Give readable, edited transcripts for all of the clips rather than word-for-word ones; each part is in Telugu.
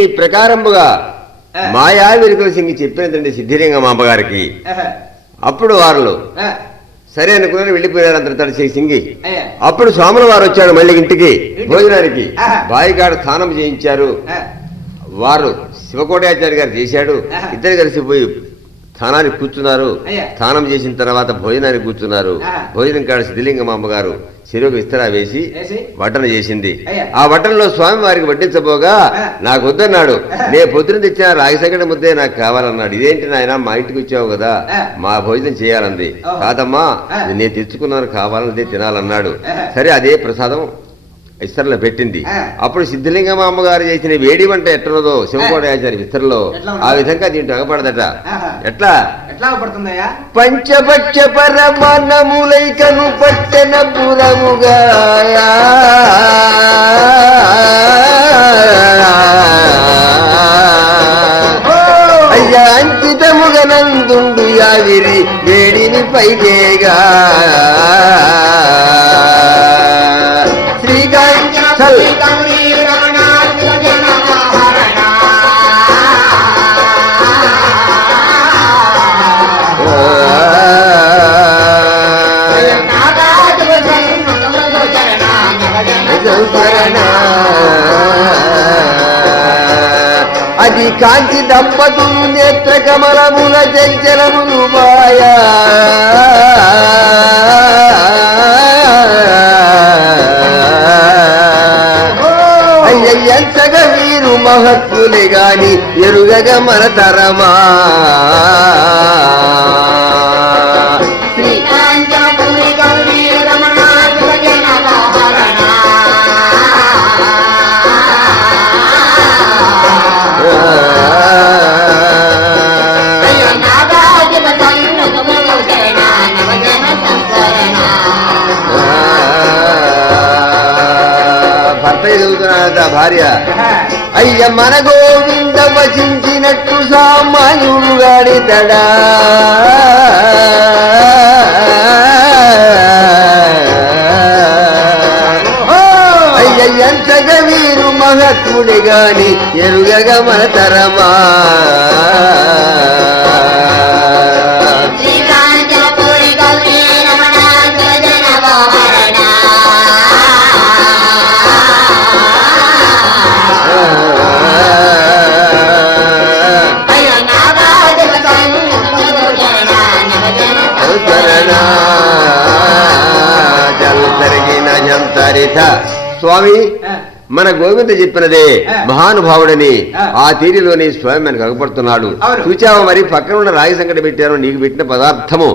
ఈ ప్రకారముగా మాయా వెలుకల సింగి చెప్పినదండి సిద్ధిలింగం అమ్మగారికి. అప్పుడు వారు సరే అనుకున్నారు, వెళ్ళిపోయారు అంతటి సింగి. అప్పుడు స్వాముల వారు వచ్చాడు మళ్ళీ ఇంటికి భోజనానికి. బాయిగాడు స్నానం చేయించారు. వారు శివకోటాచార్య గారు చేశాడు. ఇద్దరు కలిసిపోయి స్నానానికి కూర్చున్నారు. స్నానం చేసిన తర్వాత భోజనానికి కూర్చున్నారు. భోజనం కాడ సిద్ధిలింగం అమ్మగారు చెరువుకు విస్తరా వేసి వడ్డన చేసింది. ఆ వడ్డనలో స్వామి వారికి వడ్డించబోగా నాకు వద్దన్నాడు. నే పొద్దున తెచ్చిన రాగిసగడ ముద్దే నాకు కావాలన్నాడు. ఇదేంటి నాయన, మా ఇంటికి వచ్చావు కదా, మా భోజనం చేయాలంది. కాదమ్మా, నేను తెచ్చుకున్నాను, కావాలంటే తినాలన్నాడు. సరే అదే ప్రసాదం విస్తరలో పెట్టింది. అప్పుడు సిద్ధిలింగం అమ్మగారు చేసిన వేడి వంట ఎట్లనదో శివకోటాచార్య విస్తరలో ఆ విధంగా దీంట్లో అగపడదట. ఎట్లా పడుతుందయ్యా? పంచపక్ష పరమాన్నములైకను పట్టెన పురముగా అయ్యా అంకితముగా నందుండు యావిరి వేడిని పైకేగా అది కాంతి దంపతులు నేత్ర కమలముల చంచలములు మాయా ఎంతగా వీరు మహత్తులే గాని ఎరుగగ మన తరమా. భార్య అయ్య మన గోవింద వచించినట్టు సామాన్యుడు గాడితడా అయ్య ఎంతగా వీరు మహత్వుడి గాని ఎరుగగ మన తరమా. స్వామి మన గోవింద చెప్పినదే మహానుభావుడని ఆ తీరిలోని స్వామి మనకు అగపడుతున్నాడు. చూచావా మరి పక్కన ఉన్న రాగి సంకట పెట్టారు, నీకు పెట్టిన పదార్థము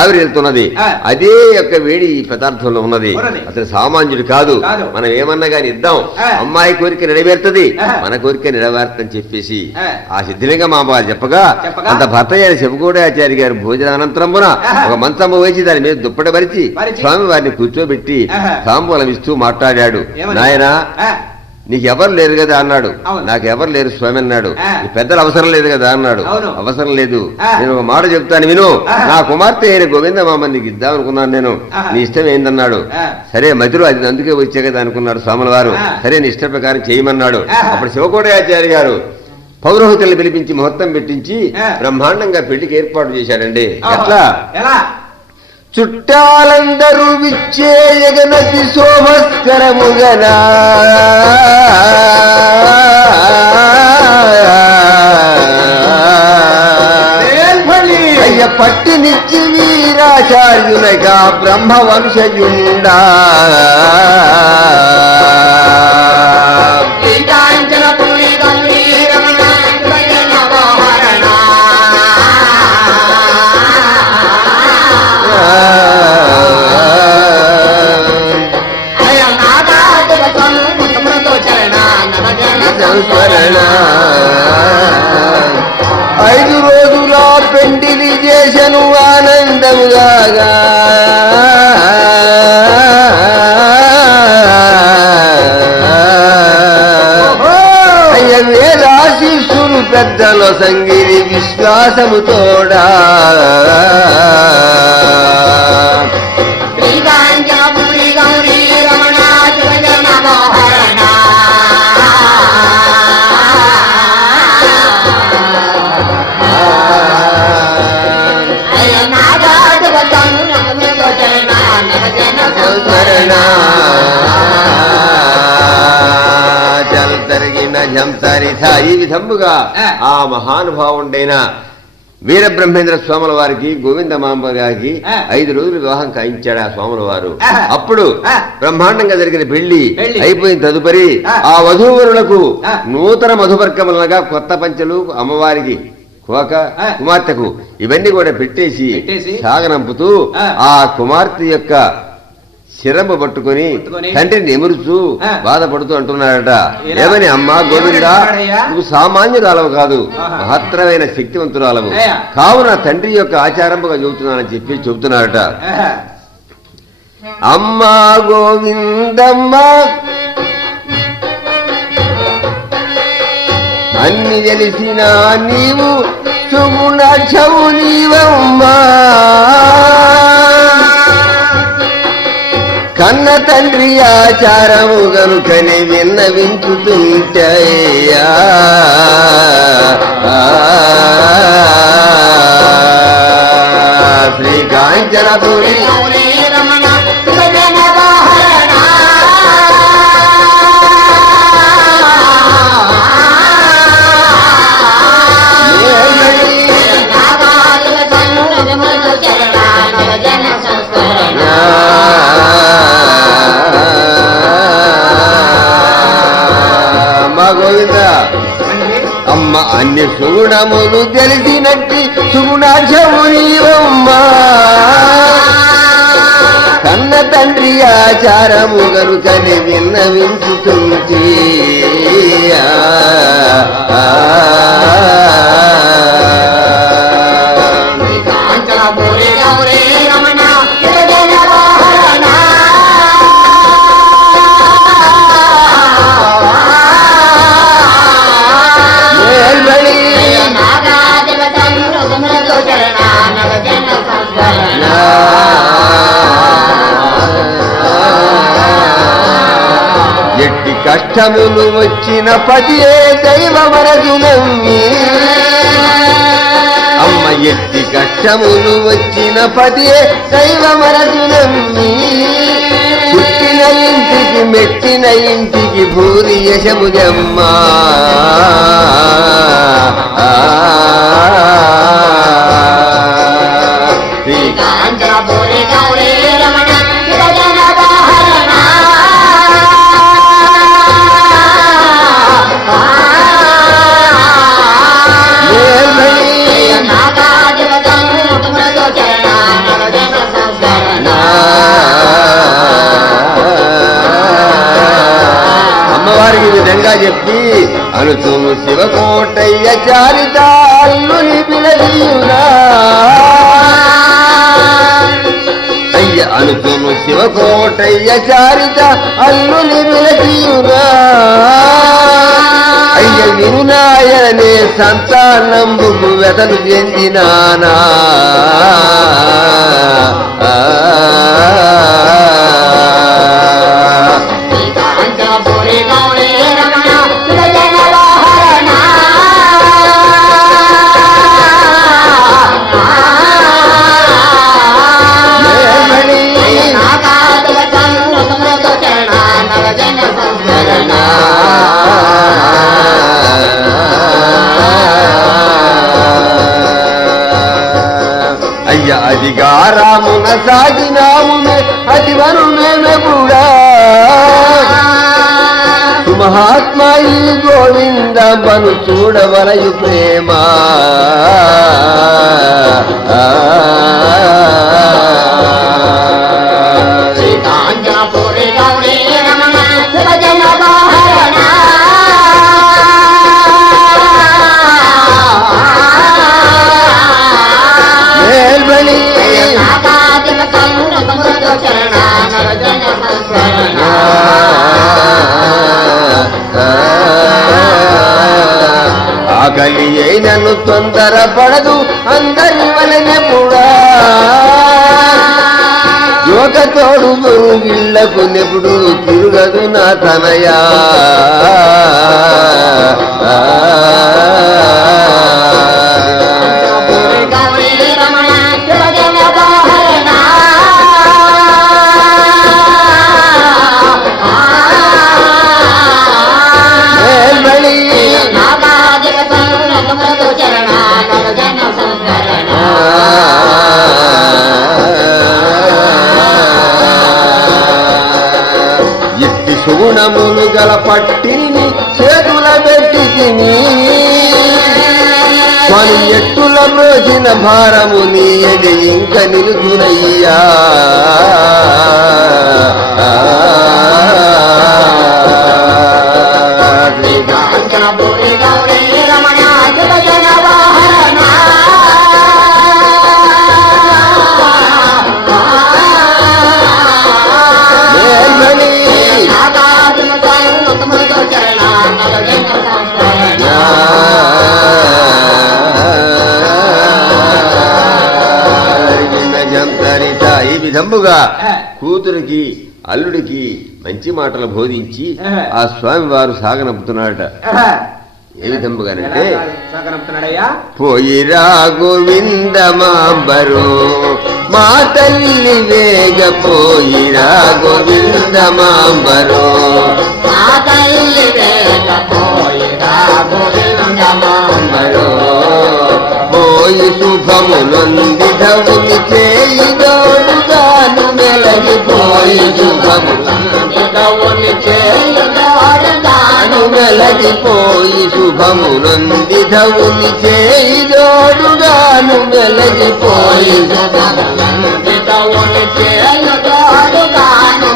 ఆవిరి వెళ్తున్నది. అదే యొక్క వేడి ఈ పదార్థంలో ఉన్నది. అతను సామాన్యుడు కాదు. మనం ఏమన్నా గాని ఇద్దాం, అమ్మాయి కోరిక నెరవేరుతుంది, మన కోరిక నెరవేరుతుందని చెప్పేసి ఆ సిద్ధిలింగం అమ్మవారు చెప్పగా అంత భర్త అయిన శివకోటాచార్య గారు భోజనానంతరమున ఒక మంచమ్మ వేసి దాని మీద దుప్పటి పరిచి స్వామి వారిని కూర్చోబెట్టి తాంబూలం ఇస్తూ మాట్లాడాడు. నాయనా, నీకెవరు లేరు కదా అన్నాడు. నాకెవరు లేరు స్వామి అన్నాడు. ఈ పెద్దలు అవసరం లేదు కదా అన్నాడు. అవసరం లేదు, నేను ఒక మాట చెప్తాను విను. నా కుమార్తె అయిన గోవిందమామ నీకు ఇద్దాం అనుకున్నాను నేను, నీ ఇష్టం ఏందన్నాడు. సరే మధ్యలో అది అందుకే వచ్చే కదా అనుకున్నాడు స్వాముల వారు. సరే నీ ఇష్ట ప్రకారం చేయమన్నాడు. అప్పుడు శివకోటాచార్య గారు పౌరోహితుల్ని పిలిపించి ముహూర్తం పెట్టించి బ్రహ్మాండంగా పెళ్లికి ఏర్పాటు చేశాడండి. ఎట్లా? చుట్టాలందరూ విచ్చేయగనతి శోభస్కరముగనా అయ్య పట్టినిచ్చి వీరాచార్యునగా బ్రహ్మవంశయుండా ఐదు రోజుల పెండిలి చేసను ఆనందముగా అయ్య వేదాశిష్యులు పెద్దల సంగిరి విశ్వాసము తోడా ఈ విధముగా ఆ మహానుభావుడైన వీరబ్రహ్మేంద్ర స్వాముల వారికి గోవిందమాంబ గారికి 5 రోజులు వివాహం కాయించాడు ఆ స్వాముల వారు. అప్పుడు బ్రహ్మాండంగా జరిగిన పెళ్లి అయిపోయిన తదుపరి ఆ వధూవరులకు నూతన మధుపర్కములనగా కొత్త పంచలు అమ్మవారికి కుమార్తెకు ఇవన్నీ కూడా పెట్టేసి సాగనంపుతూ ఆ కుమార్తె యొక్క శిరము పట్టుకుని తండ్రిని ఎమురుచూ బాధపడుతూ అంటున్నాడట, ఏమని అమ్మా గోవిందా, నువ్వు సామాన్యురాలవు కాదు, మహత్తరమైన శక్తివంతురాలవు, కావున తండ్రి యొక్క ఆచారముగా చెబుతున్నానని చెప్పి చెబుతున్నాడట. అమ్మా గోవిందమ్మ అన్ని తెలిసిన నీవు సుగుణక్షవు నీవమ్మా, కన్న తండ్రి ఆచారము గనుకని విన్నవించుతుంటయ్యా. శ్రీకాంచనపురి గోవింద అమ్మ అన్ని సుగుణములు తెలిసినట్టి సుగుణాక్షము నీవమ్మా, కన్న తండ్రి ఆచారము గనుకని విన్నవించుతుంటే ఎట్టి కష్టములు వచ్చిన పతియే దైవమనదు నమ్మి, అమ్మ ఎట్టి కష్టములు వచ్చిన పతియే దైవమనదు నమ్మి, పుట్టిన ఇంటికి మెట్టిన ఇంటికి భూరి యశముజమ్మా. అమ్మవారికి విధంగా చెప్పి అనుతును శివకోటయ్య చారితాల్లుని పిలదీయునా, అయ్య అనుతును శివకోటయ్య చారిత అల్లుని పిలదీయునా, అయ్య వినునాయనే సంతానంబుకు వెతలు చెందినానా. అయ్య అధికారమున సాగినాము అతివను మేమెప్పుడా, మహాత్మా ఈ గోవిందమ్మను చూడవలయు ప్రేమ. ఆకలి అయినను తొందరపడదు అందరి వలనెప్పుడా, యోగ తోడు గురుగిళ్లకు నెప్పుడు తిరుగదు నా తనయా. సుగుణములు గల పట్టిని చేతుల పెట్టి తిని స్వామి ఎట్టుల బ్రోచిన భారము నీయది ఇంక నిలుతునయ్యా ఈ విధంబుగా కూతురికి అల్లుడికి మంచి మాటలు బోధించి ఆ స్వామి వారు సాగనంపుతున్నాడట. ఏ విధంబుగానంటే పోయిరా గోవిందమాంబరు మా తల్లి వేగ పోయిరా గోవిందమాంబరు పోయి శుభమునందిధవుని చేయి దోడుగాను మెలగిపోయి శుభమునందిధవుని చేయి దోడుగాను మెలగిపోయి శుభమునందిధవుని చేయి దోడుగాను మెలగిపోయి శుభమునందిధవుని చేయి దోడుగాను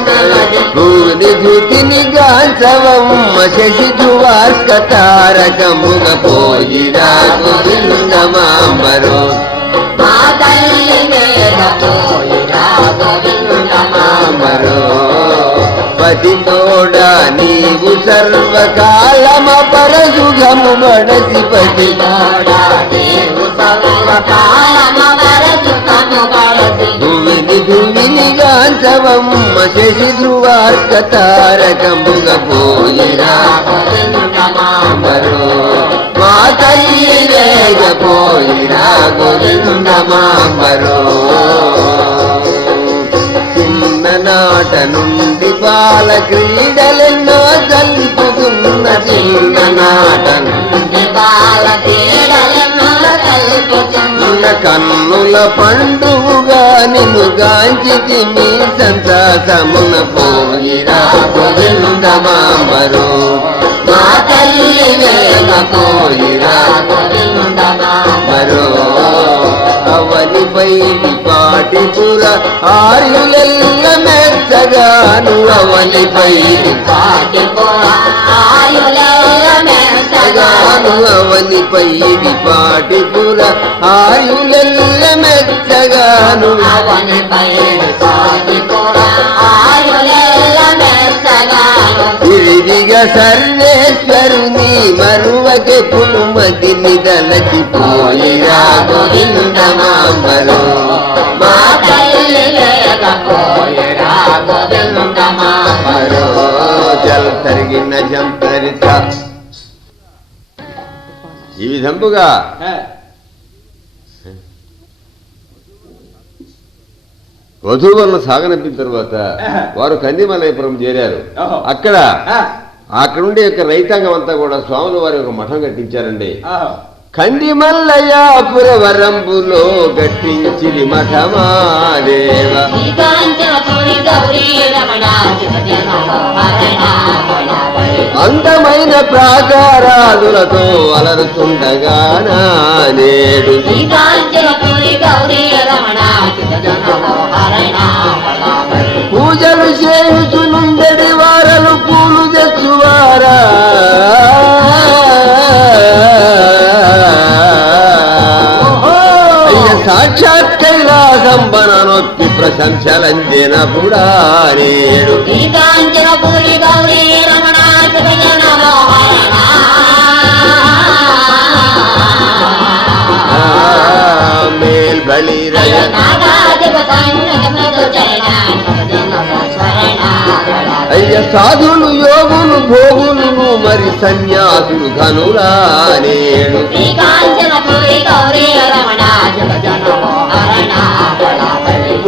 భూని ధృతిని గాంచవమ్మ శశి ధువార్క తారకముగ పోయిరా గోవిందమాంబరు మా తల్లి వేగ పోయిరా గోవిందమాంబరు పతి తోడా నీవు సర్వకాలమ పరసుగము బడసి పతి తోడా నీవు సర్వకాలమ పరసుగము బడసి భువిని గాంచవమ్మ శశి ధ్రువార్క తారకముగ పోయిరా గోవిందమాంబరు మా తల్లి వేగ పోయిరా గోవిందమాంబరు చిన్ననాట నుండి బాల క్రీడలెన్నో జల్పుతున్న చిన్ననాట నుండి బాల క్రీడలెన్నో జల్పుతున్న కన్నుల పండుగగా నిన్ను గాంచితి మీ సంతాసమున పోయిరా గోవిందమాంబరు మా తల్లి వేగ పోయిరా గోవిందమాంబరు అవనిపై పాటిపుర ఆయులెల్ల మెచ్చగాను అవనిపై పాటిపుర ఆయులెల్ల మెచ్చగాను అవనిపై పాటిపుర ఆయులెల్ల మెచ్చగాను అవనిపై పాటిపుర ఆయులెల్ల మెచ్చగాను తిరిగిగ సర్వేశ్వరుని మరువకి పులుమతిని దలచిపోయిరా గోవిందమాంబరు మా తల్లి వేగ పోయిరా గోవిందమాంబరు జల్ తరిగిన జంతరిత. ఈ విధంబుగా వధువులను సాగనంపిన తర్వాత వారు కందిమలయపురం చేరారు. అక్కడ ఉండే యొక్క రైతాంగం అంతా కూడా స్వాముల వారి ఒక మఠం కట్టించారండి. కందిమల్లయాపురవరంబులో గట్టించిరి మఠమాదేవ అందమైన ప్రాకారాదులతో అలరుతుండగా నేడు పూజలు చేయుచునుండెడి వారలు పూలు తెచ్చువారా సాక్షాత్ కైలాసంబన నొప్పి ప్రశంసలంజన పుడా నేడు మేల్బలి అయ్య సాధులు యోగులు భోగులు మరి సన్యాసులు ఘనులా నేడు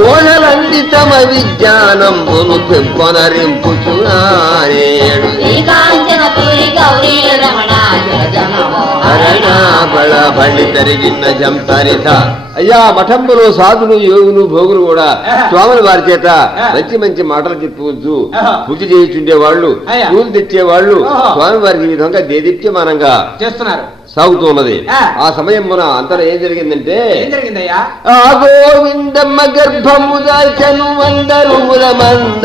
ఓడలంది తమ విజ్ఞానంబును పెంపొనరింపుచునా నేడు బళ బండి తరిగిన జంతరిత. అయ్యా మఠంలో సాధులు యోగులు భోగులు కూడా స్వాముల వారి చేత మంచి మంచి మాటలు చెప్పుకుంటూ పూజ చేయించుండే వాళ్ళు, పూలు తెచ్చేవాళ్ళు స్వామి వారికి ఈ విధంగా దేదీప్యమానంగా చేస్తున్నారు, సాగుతున్నది. ఆ సమయం మన అంతలో ఏం జరిగిందంటే, ఆ గోవిందమ్మ గర్భము దాల్చను అందరు మంద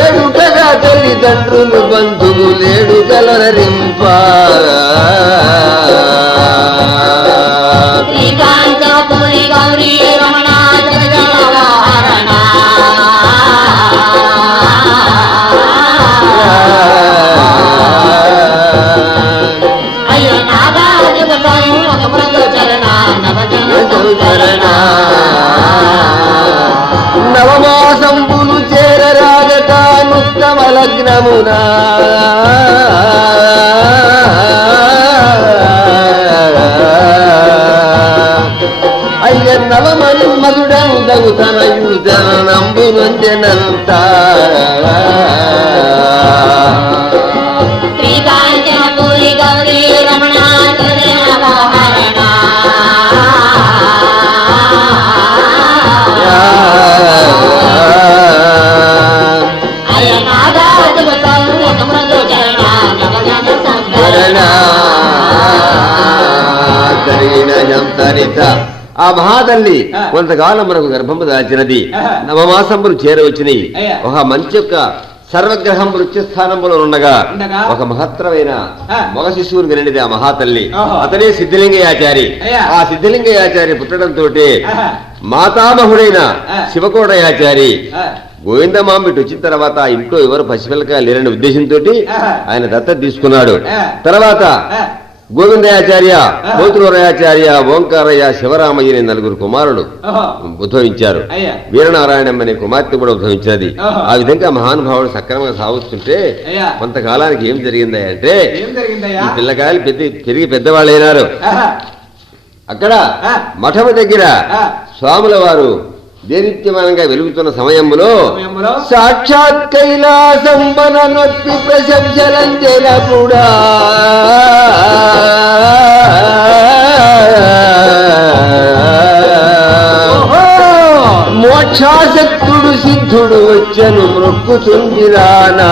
ఏడుకగా తల్లిదండ్రులు బంధువులేడు కలరింప నవమాసంబులు చేరరాగతానుత్తమ లగ్నమునా అయ్య నవమను మధుడను దగుతనయుడు జనంబునంత ఆ మహాతల్లి కొంతకాలం మనకు గర్భము దాల్చినది, నవమాసంబులు చేరవచ్చినాయి. ఒక మంచి యొక్క సర్వగ్రహం వృత్యస్థానంలో ఉండగా ఒక మహత్తరమైన మగ శిశువుని కనింది ఆ మహాతల్లి. అతనే సిద్ధలింగయాచారి. ఆ సిద్ధలింగయాచారి పుట్టడంతో మాతామహుడైన శివకోటయాచారి గోవిందమాంబిటి వచ్చిన తర్వాత ఇంట్లో ఎవరు పసిపిల్లక లేరనే ఉద్దేశంతో ఆయన దత్తత తీసుకున్నాడు. తర్వాత గోవిందయాచార్య, పోతురాచార్య, ఓంకారయ్య, శివరామయ్య నలుగురు కుమారులు ఉద్భవించారు. వీరనారాయణం అనే కుమార్తె కూడా ఉద్భవించినది. ఆ విధంగా మహానుభావుడు సక్రమంగా సాగుతుంటే కొంతకాలానికి ఏం జరిగిందా అంటే, ఈ పిల్లకాయలు పెరిగి పెద్దవాళ్ళైనారు. అక్కడ మఠము దగ్గర స్వాముల వారు దేదీప్యమానంగా వెలుగుతున్న సమయంలో సాక్షాత్ కైలాసంబన నొప్పి ప్రశంసలంజలపుడా మోక్షాసక్తుడు సిద్ధుడు వచ్చను మృక్కుతుందిరానా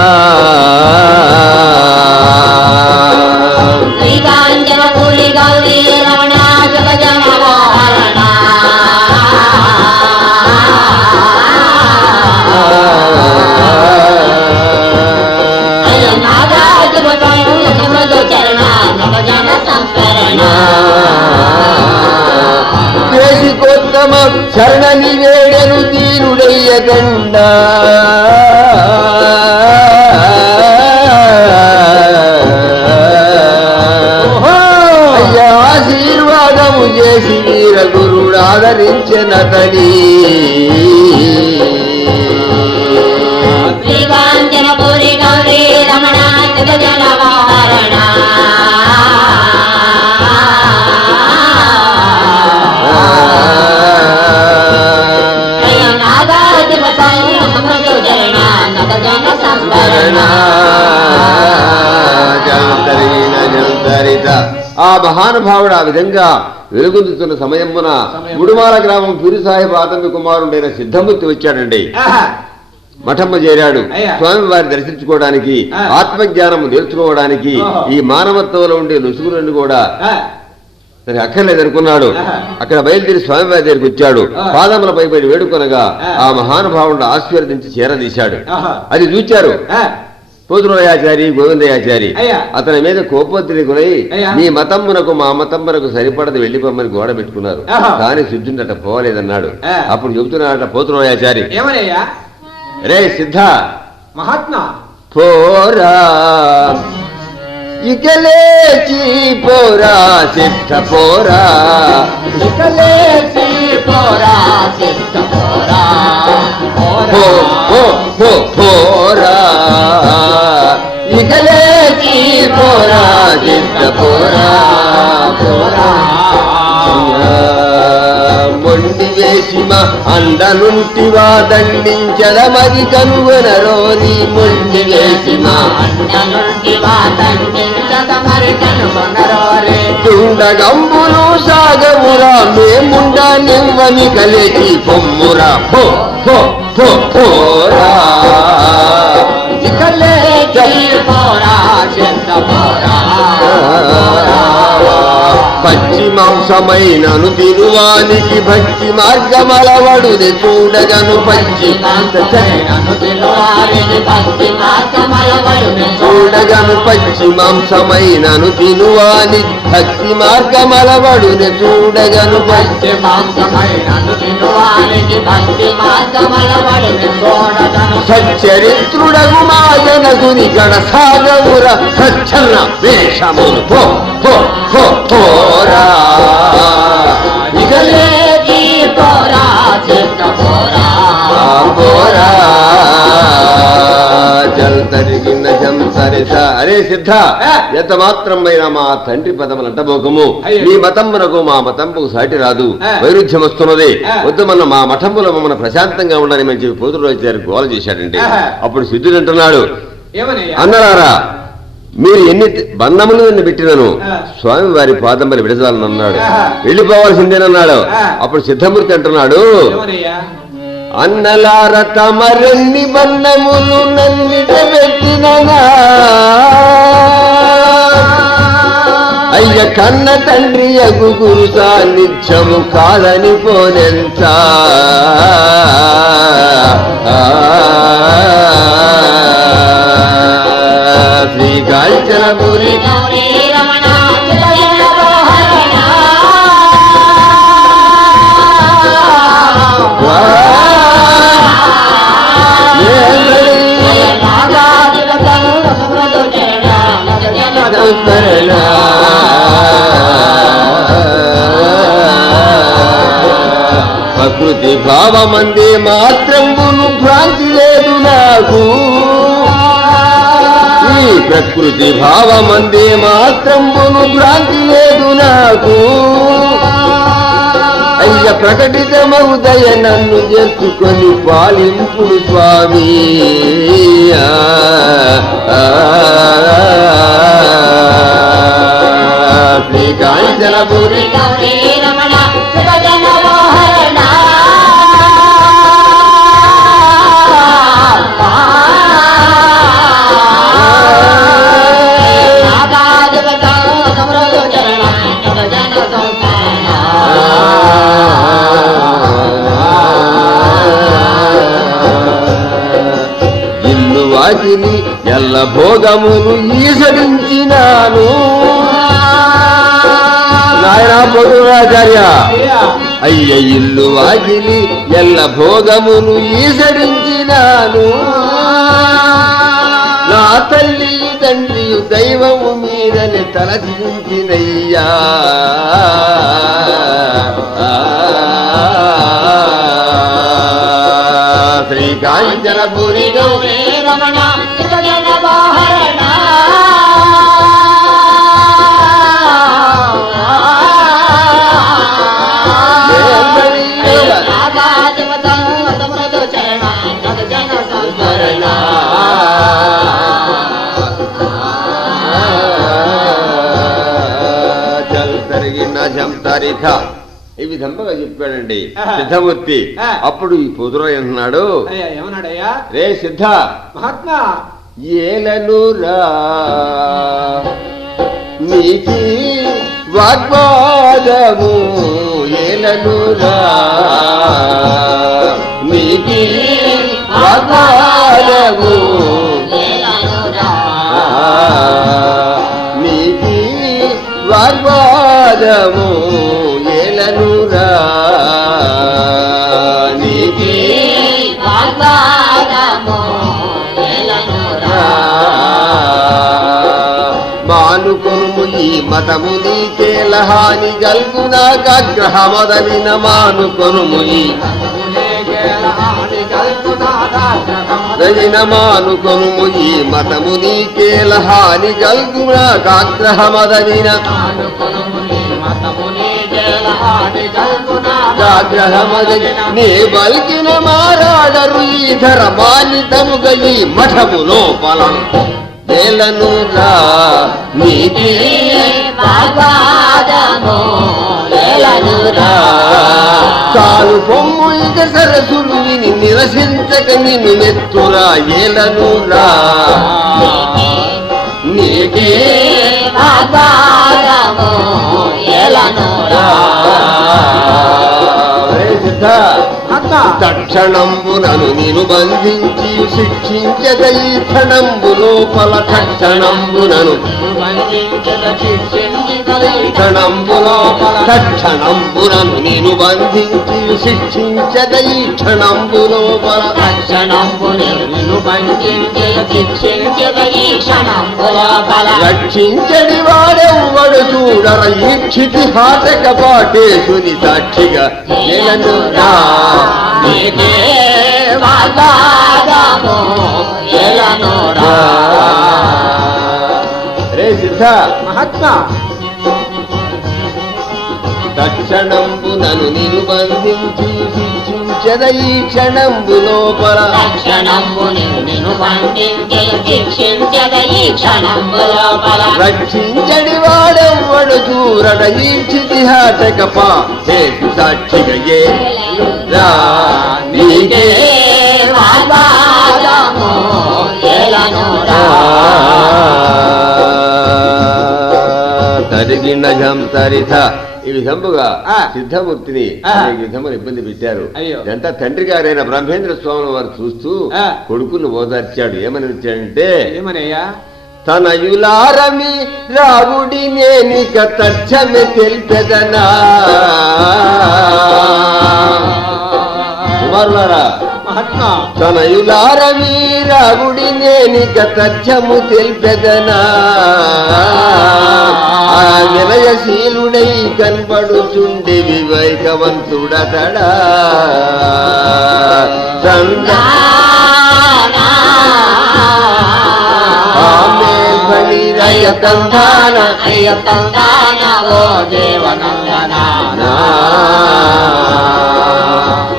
శరణని వేడను దీనుడయ్యగండ అయ్యా ఆశీర్వాదము చేసి వీర గురుడు ఆదరించెనతని ఆ మహానుభావుడు ఆ విధంగా వెలుగొందుతున్న సమయమున గుడుమాల గ్రామం పీరు సాహెబ్ ఆతంబి కుమారుడైన సిద్ధమూర్తి వచ్చాడండి. మఠమ్మ చేరాడు. స్వామి వారిని దర్శించుకోవడానికి, ఆత్మజ్ఞానము నేర్చుకోవడానికి, ఈ మానవత్వంలో ఉండే లుసుగులను కూడా సరే అక్కర్లేదనుకున్నాడు. అక్కడ బయలుదేరి స్వామివారి దగ్గరికి వచ్చాడు. పాదములపై పడి వేడుకొనగా ఆ మహానుభావుడు ఆశీర్వదించి చేరదీశాడు. అది చూచారు పోతురాచారి, గోవిందయాచారి. అతని మీద కోపోద్రికులై నీ మతమ్మునకు మా మతమ్మునకు సరిపడదు వెళ్ళిపోమని గోడ పెట్టుకున్నారు. కానీ శుద్ధుండట పోలేదన్నాడు. అప్పుడు చెబుతున్నాడట పోతురాచారి, రే సిద్ధ మహాత్మా పోరా ఇకలేచి పోరా సిద్ధ పోరా ఇకలేచి పోరా సిద్ధ పోరా పోరా ఇకలేచి పోరా సిద్ధ పోరా మొండి వేసి మా అండనుంటివా దండించదమది కనుగొనరోరి మొండి వేసి మా తుండగంబులు సాగమురా మేముండా నివ్వని కలిసి పొమ్మురా పో పో పో పోరా పచ్చి మాంసమైనను తిరువానికి భక్తి మార్గమలవడుని చూడగను పచ్చి చూడగను పచ్చి మాంసమైనను తినువాని భక్తి మార్గమలవడుని చూడగను పచ్చి సచ్చరిత్రుడగు మాయనగుని గణసాగముర సచ్చన్న వేషమును పో పో పో పోరా పోరా జల్ తరిగిన జం సరిత అరే సిద్ధ ఎంత మాత్రమైన మా తండ్రి పదములు అంటబోకము నీ మతమునకు మా మతంబుకు సాటి రాదు వైరుధ్యం వస్తున్నది వద్దుమన్న మా మఠంలో మమ్మల్ని ప్రశాంతంగా ఉండని మంచి పోతురు గారు గోల చేశాడండి అప్పుడు సిద్ధుడు అంటున్నాడు అన్నలారా మీరు ఎన్ని బంధములు నిన్ను పెట్టినను స్వామి వారి పాదంబలి విడదాలని అన్నాడు వెళ్ళిపోవాల్సిందేనన్నాడు అప్పుడు సిద్ధమూర్తి అంటున్నాడు అన్నలార తమరెన్ని బంధములు నన్నిట పెట్టిననా అయ్య కన్న తండ్రి అగు గురు సాన్నిధ్యము కాదని పోనెంత శ్రీకాంచనపురి ప్రకృతి భావమందే మాత్రంబును భ్రాంతి లేదు నాకు ఈ ప్రకృతి భావమందే మాత్రంబును భ్రాంతి లేదు నాకు అయ్య ప్రకటితమౌదయ నన్ను చేసుకొని పాలింపుడు స్వామి శ్రీకాంచనపురి ఇల్లు వాకిలి ఎల్ల భోగములు ఈసడించినాను నాయనా పొదురాచార్య అయ్య ఇల్లు వాకిలి ఎల్ల భోగములు ఈసడించినాను నా తల్లి తండ్రి దైవము మీదని తలదించినయ్యా శ్రీకాంచనపురి రమణ ఈ విధంగా చెప్పాడండి సిద్ధమూర్తి. అప్పుడు ఈ పొదురు అంటున్నాడు, రే సిద్ధ మహాత్మా ఏలనురా నీకి వాగ్వాదము ఏలనురా నీకి వాగ్వాదము నీకి వాగ్వాదము ఏలనురా నీకి మానుకొను ఈ మతము నీకేల హాని గల్గునాగ్రహమదనిన మానుకొను ఈ మానుకొను ఈ మతము నీకేల హాని గల్గునాగ్రహమదనిన ఆగ్రహమగ నీ బలికిన మారాడరు ఈ ధరమానితముగ ఈ మఠము లోపల వేలనురా నీతి కాలు పొమ్ము ఇక సరసులు విని నిరసించక నిన్ను నెత్తురా ఏలనురా నీకే తక్షణంబునను నేను బంధించి శిక్షించద ఈ క్షణంబు లోపల తక్షణంబునను తక్షణంబునను నేను బంధించి శిక్షించద ఈ క్షణంబు లోపల రక్షించడి వాడెవ్వడు చూడర ఈ క్షితి హాటక పాటేశుని సాక్షిగా రే సిద్ధ మహాత్మా తక్షణంబునను నిను బంధించి శిక్షించద ఈ క్షణంబు లోపల రక్షించడి వాడెవ్వడు చూరడ ఈ చితిహాటకపా చేసు సాక్షిగా ఏ రా నీకే తరిగిన జంతరిత ఈ విధముగా సిద్ధమూర్తిని అనేక విధములు ఇబ్బంది పెట్టారు. ఇదంతా తండ్రి గారైన బ్రహ్మేంద్ర స్వామి వారు చూస్తూ కొడుకును ఓదార్చాడు. ఏమని వచ్చాడంటే ఏమనయ్యా తనయులారమి రావుడి నేనిక తచ్చమె తెలిపెదనా కుమారులారా తనయులారమి రావుడి నేనిక తచ్చము తెలిపెదనా వినయశీలుడై కనబడుచుండి వివేకవంతుడతడా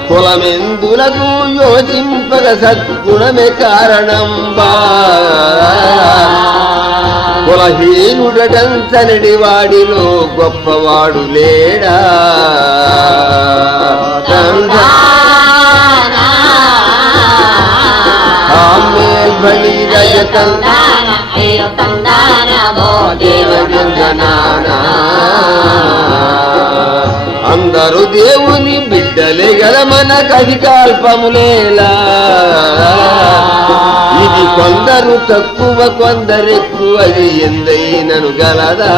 కులమెందులకు యోచింపగ సద్గుణమే కారణం కులహీనుడంచనడి వాడిలో గొప్పవాడు లేడా అందరూ దేవుని బిడ్డలే గల మన కవికల్పములేలా ఇది కొందరు తక్కువ కొందరెక్కువది ఎందైనను గలదా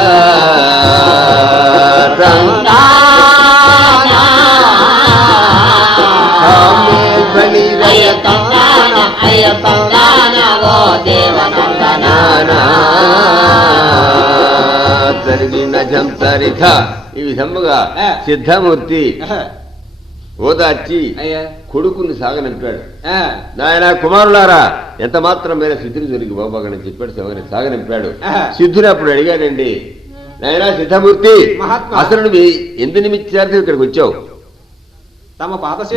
జరిగిన జంతరిత ఈ విధముగా సిద్ధమూర్తి ఓదార్చి కొడుకుని సాగనంపాడు. నాయన కుమారులారా ఎంత మాత్రం మీద సిద్ధుని జరిగి బాబాగని చెప్పాడు. సాగనంపాడు. సిద్ధుని అప్పుడు అడిగాడండి, నాయన సిద్ధమూర్తి అసలు నువ్వు ఎందు నిమిత్తార్థం ఇక్కడికి వచ్చావు?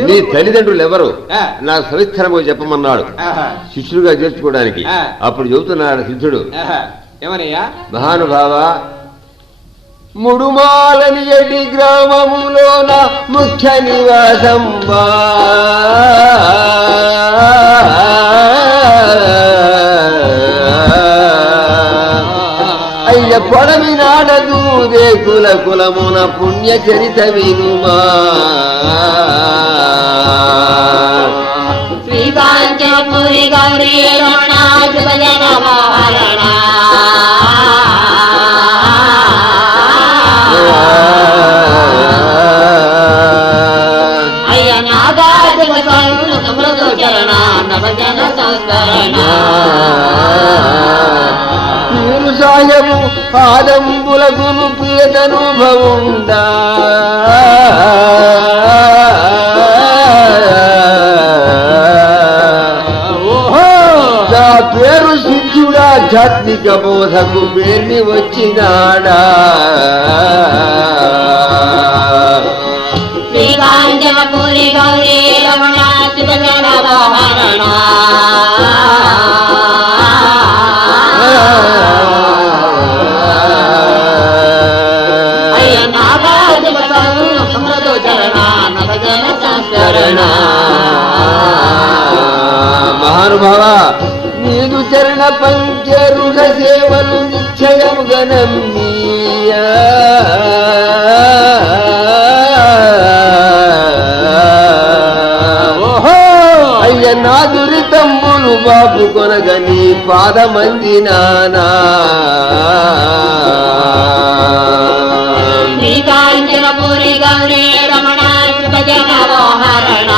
నీ తల్లిదండ్రులు ఎవరు నాకు సవిస్తరము చెప్పమన్నాడు శిష్యుడుగా చేర్చుకోవడానికి. అప్పుడు చెబుతున్నాడు సిద్ధుడు, ఏమనయ్యా మహానుభావ ముడుమాలని ఎడి గ్రామములోన ముఖ్య నివాసం అయ్య పొడమి నాడదూదే కుల కులమున పుణ్య చరిత వినుమా శ్రీకాంచపురి గౌరీ మీరు సాయము పాదంబులగును ప్రియతనుభవుండా పేరు సిద్ధుడా ఆధ్యాత్మిక బోధకు పేర్ని వచ్చినాడా శ్రీకాంచనపురి గౌరీ రమణ శివజనమోహరణ అయ్య నాగార్జున సమృద్ధ చరణ నవజన సంస్కరణ మహానుభావ నీదు చరణ పంచరుగ సేవలు నిశ్చయముగా నమ్మీయా అయ్య నా దురితంబులు బాబు కొనగ నీ పాదమంది నానా శ్రీకాంచనపురి గౌరీ రమణ శివజనమోహరణ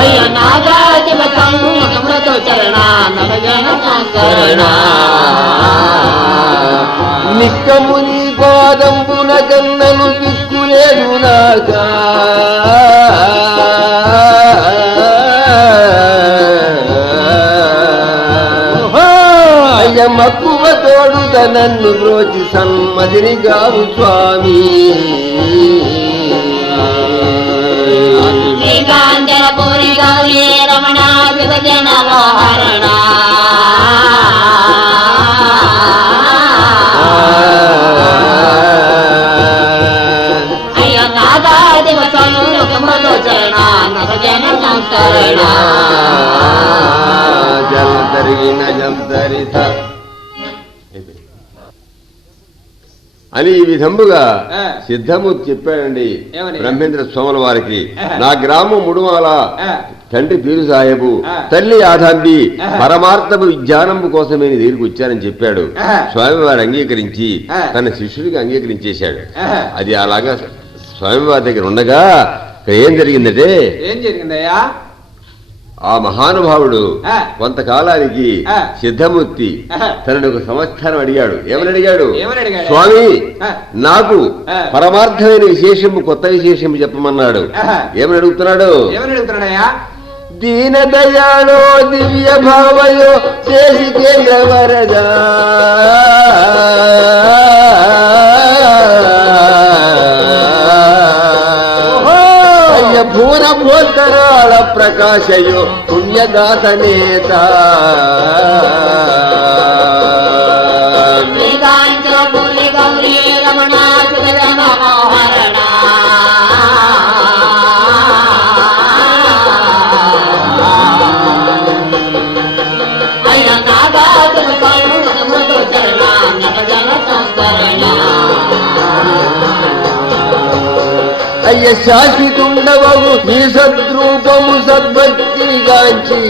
అయ్య నాగార్జున సమృద్ధ చరణ నవజన సంస్కరణ నిక్కము నీ పాదంబున కన్నను దిక్కులేదు నాకా అయ్య మక్కువ తోడుత నన్ను బ్రోచి సన్మతిని గావు స్వామి శ్రీకాంచనపురి గౌరీ రమణ శివజనమోహరణ అయ్య నాగార్జున సమృద్ధ చరణ నవజన సంస్కరణ జల్ తరిగిన జల్ తరిత అని ఈ విధముగా సిద్ధమూర్తి చెప్పాడండి బ్రహ్మేంద్ర స్వాముల వారికి. నా గ్రామం ముడుమాల, తండ్రి పీరు సాహెబు, తల్లి ఆధాంబి పరమార్థము విజ్ఞానము కోసమే నీ దగ్గరికి వచ్చానని చెప్పాడు. స్వామివారు అంగీకరించి తన శిష్యుడికి అంగీకరించేశాడు. అది అలాగా స్వామివారి దగ్గర ఉండగా ఏం జరిగిందంటే, ఏం జరిగిందయ్యా? ఆ మహానుభావుడు కొంతకాలానికి సిద్ధమూర్తి తనను ఒక సంవత్సరం అడిగాడు. ఏమని అడిగాడు? స్వామి, నాకు పరమార్థమైన విశేషము, కొత్త విశేషము చెప్పమన్నాడు. ఏమని అడుగుతున్నాడు? దీన దయాళో దివ్య భావయో దేశి కేంద్ర వరదా భూన భూతరాళ ప్రకాశయో పుణ్యదాత నేత శ్రీకాంచనపురి గౌరీ రమణ శివజనమోహరణ అయ్య నాగార్జున సమృద్ధ చరణ నవజన సంస్కరణ అయ్య శాశ్వతుండవము నీ సద్రూపము సద్భక్తిని గాంచి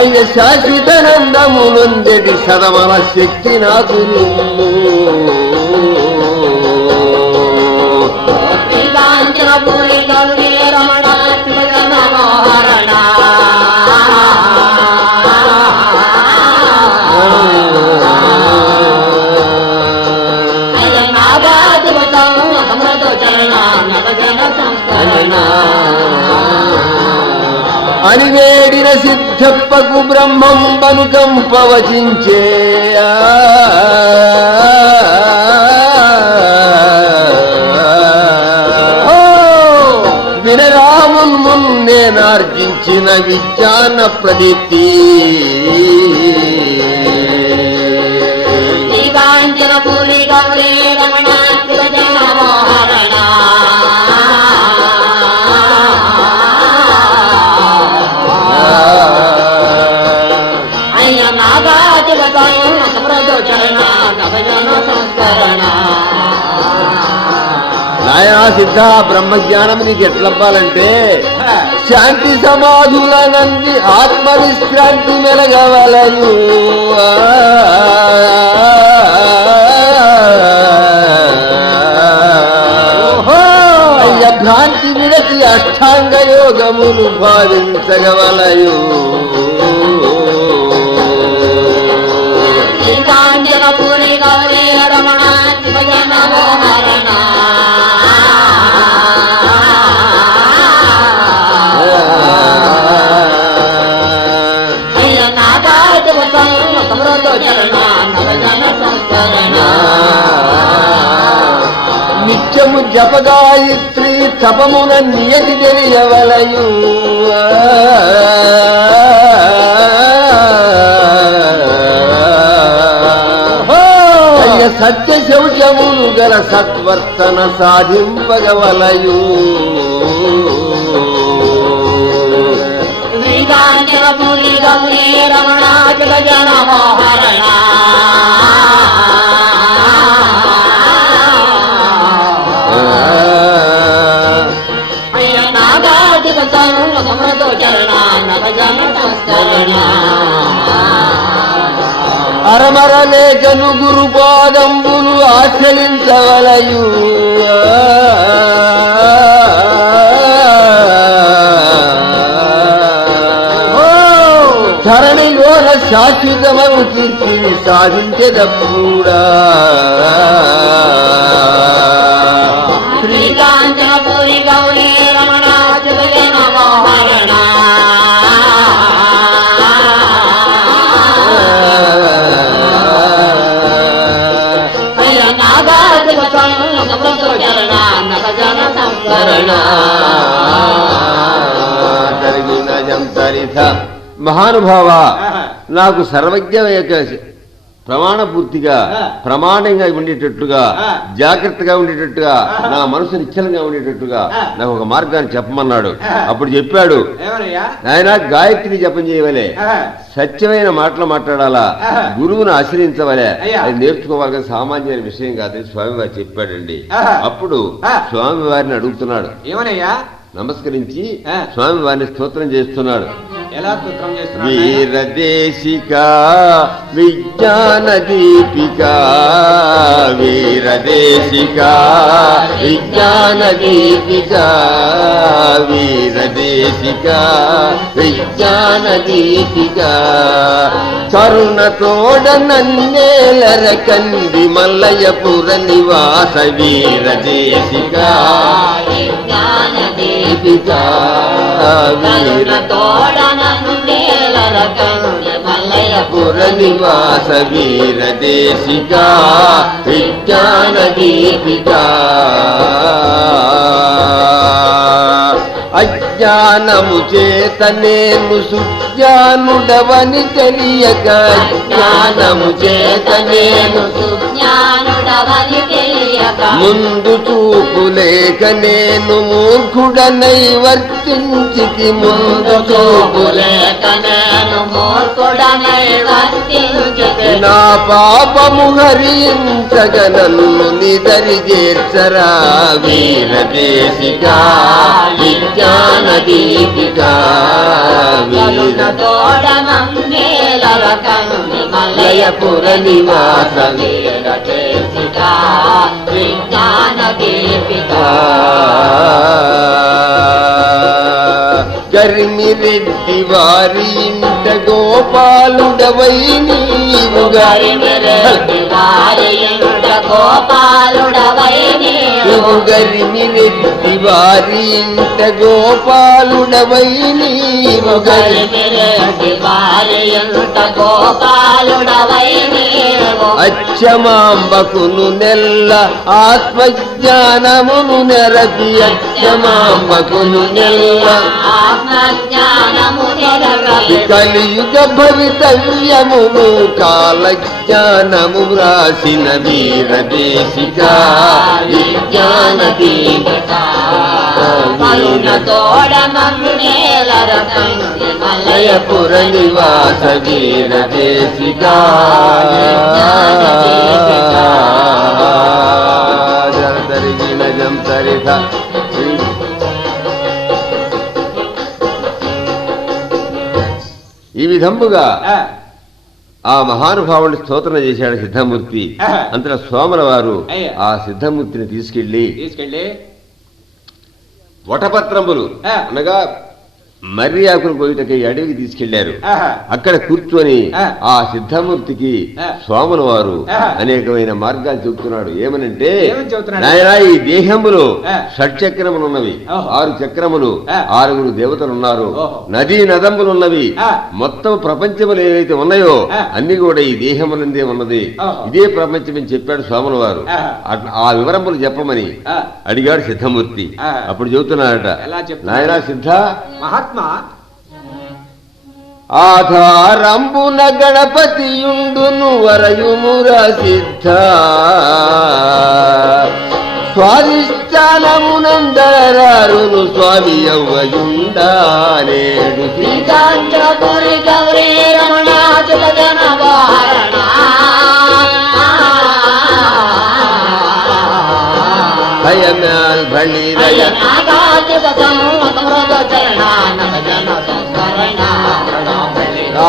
అయ్య శాశ్వతనందము నొందెడి సదమల శక్తి నాకు శ్రీకాంచనపురి గౌరీ రమణ శివజనమోహరణ అయ్య నాగార్జున సమృద్ధ చరణ నవజన సంస్కరణ అని వేడిన సిద్ధప్పకు బ్రహ్మం బనుకంపవచించే వినరామున్ మున్నేనార్జించిన విజ్ఞాన ప్రదీప్తి శ్రీకాంచనపురి గౌరీ రమణ శివజనమోహరణ అయ్య నాగార్జున సమృద్ధ చరణ నవజన సంస్కరణ నాయనా సిద్ధ, బ్రహ్మజ్ఞానం నీకు ఎట్లవ్వాలంటే శాంతి సమాధుల నంది ఆత్మవిశ్రాంతి మెలగవలయు. అయ్య భ్రాంతి విడచి అష్టాంగ యోగమును భావించగవలయు. శ్రీకాంచనపురి గౌరీ రమణ శివజనమోహరణ నిత్యము జపగాయత్రి తపమున నియతి తెలియవలయు సత్య శౌచములు గల సత్వర్తన సాధింపగవలయు శ్రీకాంచనపురి గౌరీ రమణ జగజన మోహరణ అయ్యనాగాది సమృతో చరణ నగజన సంస్కరణ అరమరలేఖను గురుపాదంబులు ఆశ్రయించవలయు ధరణిలోన శాశ్వతమగు కీర్తిని సాధించదప్పుడా శ్రీకాంచనపురి గౌరీ రమణ జగజన మోహరణ మహానుభావ నాకు సర్వజ్ఞ ప్రమాణపూర్తిగా ప్రమాణంగా ఉండేటట్టుగా జాగ్రత్తగా ఉండేటట్టుగా నా మనసు నిశ్చలంగా ఉండేటట్టుగా నాకు ఒక మార్గాన్ని చెప్పమన్నాడు. అప్పుడు చెప్పాడు, ఆయన గాయత్రి జపం చేయవలే, సత్యమైన మాటలు మాట్లాడాలా, గురువును ఆశ్రయించవలే, అది నేర్చుకోవాలి, సామాన్యమైన విషయం కాదని స్వామివారు చెప్పాడండి. అప్పుడు స్వామివారిని అడుగుతున్నాడు, ఏమనయ్యా? నమస్కరించి స్వామివారిని స్తోత్రం చేస్తున్నాడు. ఎలా స్తోత్రం చేస్తున్నాడు? వీరదేశిక విజ్ఞాన దీపిక వీరదేశిక విజ్ఞాన దీపిక వీరదేశిక విజ్ఞాన దీపిక కరుణతోడ నన్నేలర కంది మల్లయపుర నివాస వీరదేశిక విజ్ఞాన దీపిక వీరతోడ నన్నేలర కంది మల్లయపుర నివాస వీరదేశిక విజ్ఞాన దీపిక అజ్ఞానము చేత నేను సుజ్ఞానుడవని తెలియక జ్ఞానము చేత నేను సుజ్ఞానుడవని తెలియక ముందు చూపు లేక నేను మూర్ఖుడనై వర్తించితి ముందు చూపు లేక నేను మూర్ఖుడనై వర్తించితి నా పాపము హరించగ నన్ను నిదరి చేర్చరా వీరదేశిక విజ్ఞాన దీపిక వీరతోడ నన్నేలర కంది మల్లయపుర నివాస వీరదేశిక విజ్ఞాన దీపిక గరిమిరెడ్డి వారి ఇంట గోపాలుడవై నీవు గరిమిరెడ్డి వారి ఇంట గోపాలుడవై నీవు గరిమిరెడ్డి వారి ఇంట గోపాలుడవై నీవు గరిమిరెడ్డి వారి ఇంట గోపాలుడవై నీవు అచ్చమాంబకును నెల్ల ఆత్మజ్ఞానమును నెరపి అచ్చమాంబకును నెల్ల ఆత్మజ్ఞానము నెరపి కలియుగ భవితవ్యమును కాలజ్ఞానము రాసిన వీరదేశిక విజ్ఞాన దీపిక కరుణతోడ నన్నేలర కంది మల్లయపుర నివాస వీరదేశిక జరదరిగిన జంతరిత ఈ విధంబుగా ఆ మహానుభావుని స్తోత్రం చేశాడు సిద్ధమూర్తి. అంతటా సోమల వారు ఆ సిద్ధమూర్తిని తీసుకెళ్లి తీసుకెళ్ళి వటపత్రములు అనగా మర్రి ఆకులు కోయుటకై అడవికి తీసుకెళ్లారు. అక్కడ కూర్చొని ఆ సిద్ధమూర్తికి స్వాముల వారు అనేకమైన మార్గాలు చెబుతున్నాడు. ఏమనంటే, నాయనా, ఈ దేహములో షట్చక్రములు ఉన్నవి, 6 చక్రములు, 6 దేవతలు ఉన్నారు, నదీ నదములు ఉన్నవి, మొత్తం ప్రపంచములు ఏవైతే ఉన్నాయో అన్ని కూడా ఈ దేహములందే ఉన్నది, ఇదే ప్రపంచం అని చెప్పాడు స్వాముల వారు. ఆ వివరములు చెప్పమని అడిగాడు సిద్ధమూర్తి. అప్పుడు చెబుతున్నాడట, నాయనా సిద్ధ మహాత్మా, ఆధారంబున గణపతియుండును వరయుమురా సిద్ధ, స్వాధిష్టానమునందరారును స్వామి యవ్వయుండానేడు. శ్రీకాంచపురి గౌరీ రమణాచల జనవారణ భయమ్యాల్ భళిరయ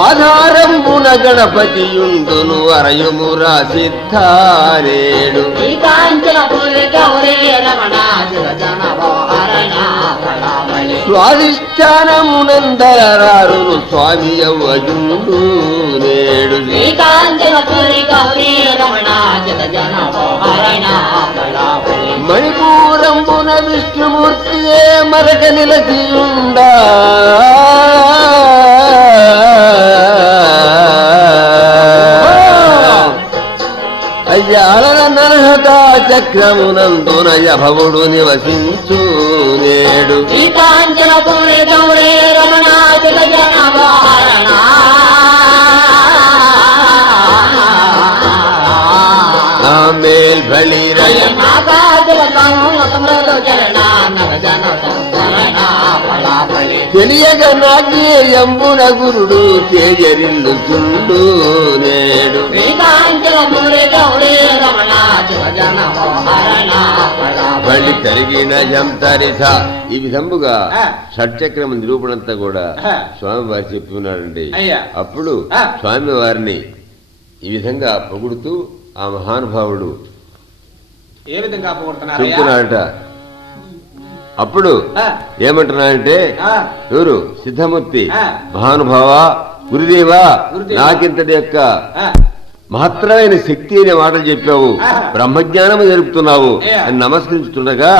ఆధారంబున గణపతియుండును వరయుమురా సిద్ధానేడు. స్వాధిష్టానమునందరారును స్వామి యవ్వయుండు నేడు. మణిపూరంబున విష్ణుమూర్తియే మరక నిలసియుండా, అయ్యాల నరహతా చక్రమునందున యభవుడు నివసించు నేడు. మేల్ భళిరయ తెలియక నాగేయంబున గురుడు తేజరిల్లుచుండు నేడు. బలి తరిగిన జంతరిస. ఈ విధముగా షట్చక్రమ నిరూపణంతా కూడా స్వామివారు చెప్పుకున్నాడండి. అప్పుడు స్వామివారిని ఈ విధంగా పొగుడుతూ ఆ మహానుభావుడు ఏ విధంగా చెప్తున్నాడట. అప్పుడు ఏమంటున్నాడంటే, ఎవరు? సిద్ధమూర్తి, మహానుభావ, గురుదేవా, నాకింతటి యొక్క మహత్తరమైన శక్తి అనే మాటలు చెప్పావు, బ్రహ్మజ్ఞానము జరుపుతున్నావు అని నమస్కరించుతుండగా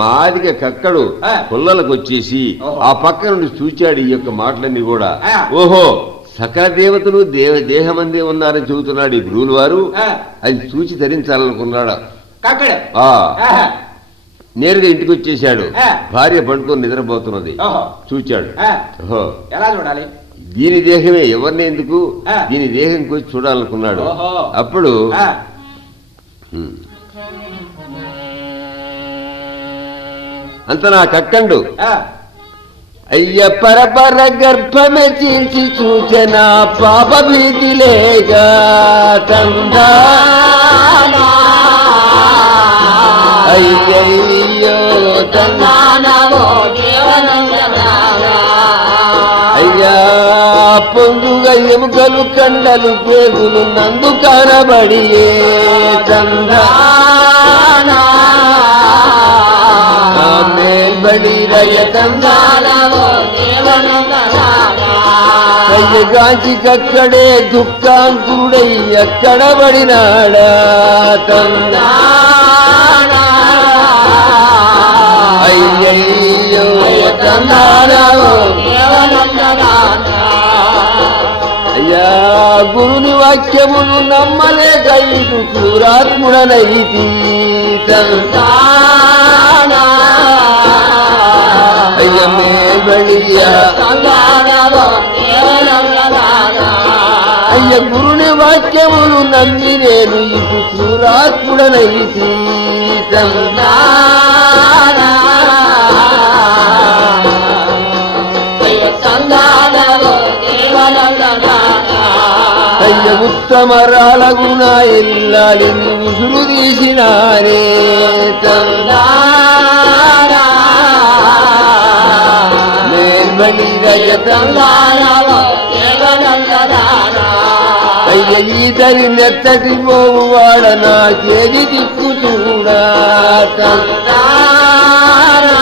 మాదిగ కక్కడు పుల్లలకు వచ్చేసి ఆ పక్క నుండి చూచాడు ఈ యొక్క మాటలన్నీ కూడా. ఓహో, సకల దేవతలు దేహమందే ఉన్నారని చెబుతున్నాడు ఈ గురువులు వారు. అది చూచి ధరించాలనుకున్నాడు. నేరుగా ఇంటికి వచ్చేసాడు. భార్య పడుకొని నిద్రపోతున్నది. చూచాడు. ఓహో, ఎలా చూడాలి? దీని దేహమే, ఎవరిని ఎందుకు, దీని దేహం వచ్చి చూడాలనుకున్నాడు. అప్పుడు అంత నా కక్కండు అయ్య పరపర గర్భమే చీల్చి చూచన పాప భీతి లేగా తందా. అయ్యయ్యో తందానవో అయ్యా, పొందుగా ఎముకలు కండలు పేగులు నందు కనబడి తందానా మేల్బడిరయ తందానవో అయ్యగాంచి కక్కడే దుఃఖాంకుడై ఎక్కడ పడినాడా తందానా. అయ్యయ్యో తందానవో అయ్యా, గురుని వాక్యమును నమ్మలేక ఇటు క్రూరాత్ముడనైతి తందానా. అయ్య మేల్బడియ అయ్య, గురుని వాక్యమును నమ్మి నేను ఇటు క్రూరాత్ముడనైతి తందానా. అయ్య ఉత్తమరాలగుణ ఇల్లాలి ఉసురు తీసినారే తందానా. మేల్బడిరయ తందానా. అయ్య ఈతరి నెత్తటి పోవు వాడ నా చేగి దిక్కు చూడా తందానా.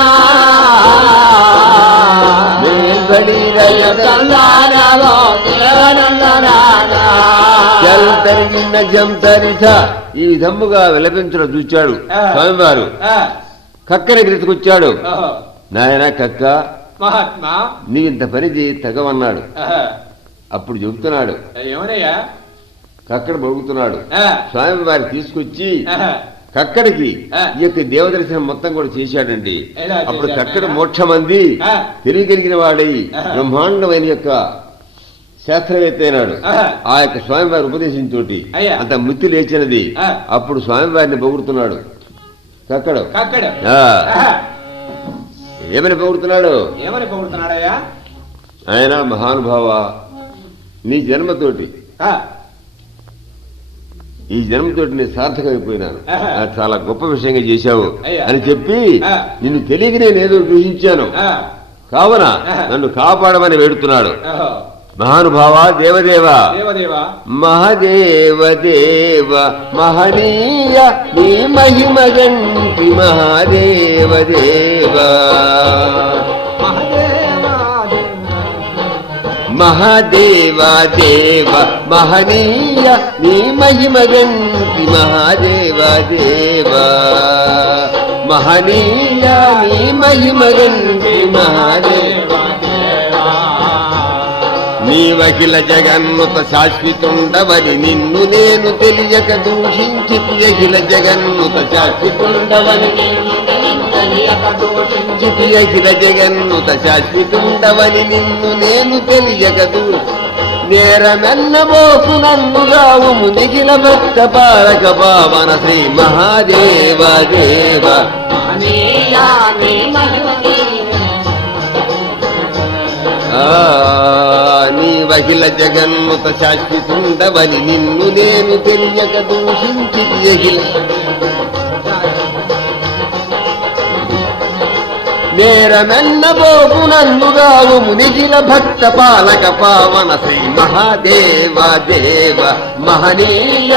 తరిగిన జంతరిత ఈ విధముగా విలపించడం చూచాడు స్వామివారు. కక్కని బ్రతికొచ్చాడు. నాయన కక్క, మహాత్మా నీవింత పని తగవన్నాడు. అప్పుడు చెబుతున్నాడు, ఏమనయ్యా? కక్కడ బొగుతున్నాడు. స్వామివారి తీసుకొచ్చి కక్కడికి ఈ యొక్క దేవదర్శనం మొత్తం కూడా చేశాడండి. అప్పుడు కక్కడ మోక్షమంది తెలియగలిగిన వాడై బ్రహ్మాండమైన యొక్క శాస్త్రవేత్త అయినాడు. ఆ యొక్క స్వామివారి ఉపదేశంతోటి అంత ముత్తి లేచినది. అప్పుడు స్వామివారిని పొగుడుతున్నాడు కక్కడు. ఏమని పొగుడుతున్నాడు? ఏమని పొగుడుతున్నాడయ్యా? ఆయన మహానుభావ, నీ జన్మతోటి ఈ జన్మతోటి నేను సార్థకమైపోయినాను, చాలా గొప్ప విషయంగా చేశావు అని చెప్పి నిన్ను తెలియక నేనేదో దూషించాను కావున నన్ను కాపాడమని వేడుతున్నాడు. మహానుభావ, దేవదేవ, మహాదేవ దేవ మహనీయ నీ మహిమ గంటి మహాదేవ దేవ మహాదేవ దేవ మహనీయ నీ మహిమ గంటి మహాదేవ దేవ మహనీయ నీ మహిమ గంటి మహాదేవ నీవఖిల జగన్నుత శాశ్వతుండవని నిన్ను నేను తెలియక దూషించి అఖిల జగన్నుత శాశ్వతుండవని అఖిల జగన్నుత శాశ్వతుండవని నిన్ను నేను తెలియక నేరమెన్నబోకు నన్నుగావు నిఖిల భక్త పారక పావన శ్రీ మహాదేవ దేవ నీవఖిల జగన్నుత శాశ్వతుండవని నిన్ను నేను తెలియక దూషించి అఖిల నేరమెన్నబోకు నన్నుగావు నిఖిల భక్త పాలక పావన శ్రీ మహాదేవ దేవ మహనీయ